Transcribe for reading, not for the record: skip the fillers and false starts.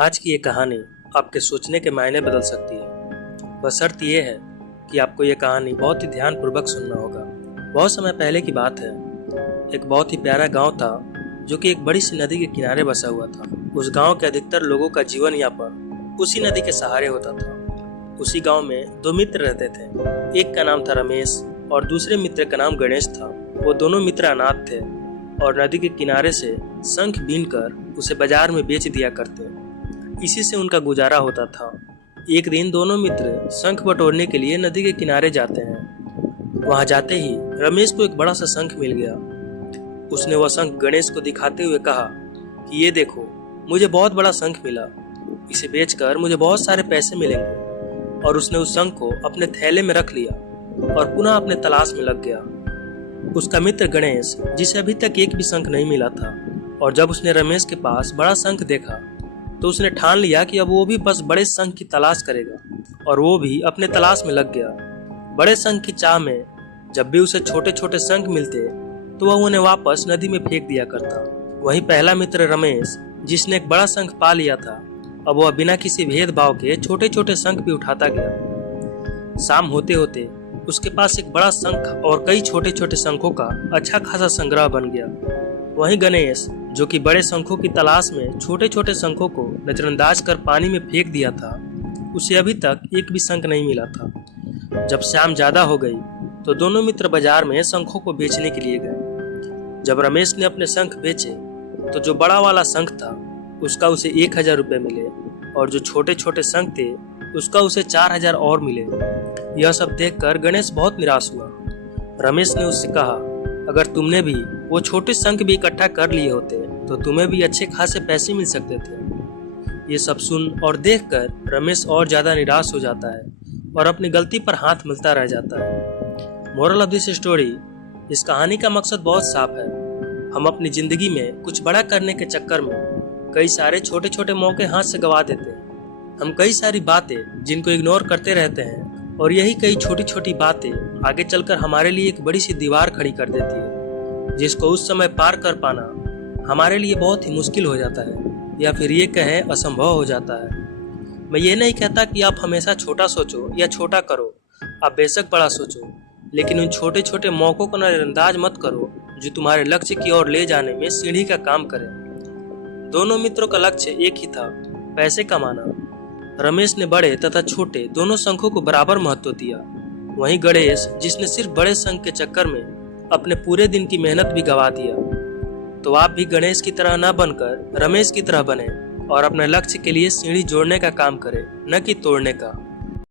आज की ये कहानी आपके सोचने के मायने बदल सकती है। बस शर्त यह है कि आपको ये कहानी बहुत ही ध्यानपूर्वक सुनना होगा। बहुत समय पहले की बात है। एक बहुत ही प्यारा गांव था जो कि एक बड़ी सी नदी के किनारे बसा हुआ था। उस गांव के अधिकतर लोगों का जीवन यापन उसी नदी के सहारे होता था। उसी गांव में दो मित्र रहते थे। एक का नाम था रमेश और दूसरे मित्र का नाम गणेश था। वो दोनों मित्र अनाथ थे और नदी के किनारे से शंख बीनकर उसे बाजार में बेच दिया करते। इसी से उनका गुजारा होता था। एक दिन दोनों मित्र शंख बटोरने के लिए नदी के किनारे जाते हैं। वहां जाते ही रमेश को एक बड़ा सा शंख मिल गया। उसने वह शंख गणेश को दिखाते हुए कहा कि ये देखो, मुझे बहुत बड़ा शंख मिला, इसे बेचकर मुझे बहुत सारे पैसे मिलेंगे। और उसने उस शंख को अपने थैले में रख लिया और पुनः अपने तलाश में लग गया। उसका मित्र गणेश, जिसे अभी तक एक भी शंख नहीं मिला था, और जब उसने रमेश के पास बड़ा शंख देखा तो उसने ठान लिया कि अब वो भी बस बड़े शंख की तलाश करेगा, और वो भी अपने तलाश में लग गया। बड़े शंख की चाह में जब भी उसे छोटे छोटे शंख मिलते तो वह उन्हें वापस नदी में फेंक दिया करता। वहीं पहला मित्र रमेश, जिसने एक बड़ा शंख पा लिया था, अब वह बिना किसी भेदभाव के छोटे छोटे शंख भी उठाता गया। शाम होते होते उसके पास एक बड़ा शंख और कई छोटे छोटे शंखों का अच्छा खासा संग्रह बन गया। वहीं गणेश, जो कि बड़े शंखों की तलाश में छोटे छोटे शंखों को नजरअंदाज कर पानी में फेंक दिया था, उसे अभी तक एक भी शंख नहीं मिला था। जब शाम ज्यादा हो गई तो दोनों मित्र बाजार में शंखों को बेचने के लिए गए। जब रमेश ने अपने शंख बेचे तो जो बड़ा वाला शंख था उसका उसे 1000 रुपये मिले, और जो छोटे छोटे शंख थे उसका उसे 4000 और मिले। यह सब देखकर गणेश बहुत निराश हुआ। रमेश ने उससे कहा, अगर तुमने भी वो छोटे शंख भी इकट्ठा कर लिए होते तो तुम्हें भी अच्छे खासे पैसे मिल सकते थे। ये सब सुन और देखकर रमेश और ज्यादा निराश हो जाता है और अपनी गलती पर हाथ मलता रह जाता है। मोरल ऑफ दिस स्टोरी, इस कहानी का मकसद बहुत साफ है। हम अपनी जिंदगी में कुछ बड़ा करने के चक्कर में कई सारे छोटे छोटे मौके हाथ से गवा देते हैं। हम कई सारी बातें जिनको इग्नोर करते रहते हैं, और यही कई छोटी छोटी बातें आगे चलकर हमारे लिए एक बड़ी सी दीवार खड़ी कर देती है, जिसको उस समय पार कर पाना हमारे लिए बहुत ही मुश्किल हो जाता है, या फिर ये कहें असंभव हो जाता है। मैं ये नहीं कहता कि आप हमेशा छोटा सोचो या छोटा करो, आप बेशक बड़ा सोचो, लेकिन उन छोटे छोटे मौकों को नजरअंदाज मत करो जो तुम्हारे लक्ष्य की ओर ले जाने में सीढ़ी का काम करे। दोनों मित्रों का लक्ष्य एक ही था, पैसे कमाना। रमेश ने बड़े तथा छोटे दोनों शंखों को बराबर महत्व दिया। वहीं गणेश, जिसने सिर्फ बड़े शंख के चक्कर में अपने पूरे दिन की मेहनत भी गवा दिया। तो आप भी गणेश की तरह न बनकर रमेश की तरह बने और अपने लक्ष्य के लिए सीढ़ी जोड़ने का काम करें, न कि तोड़ने का।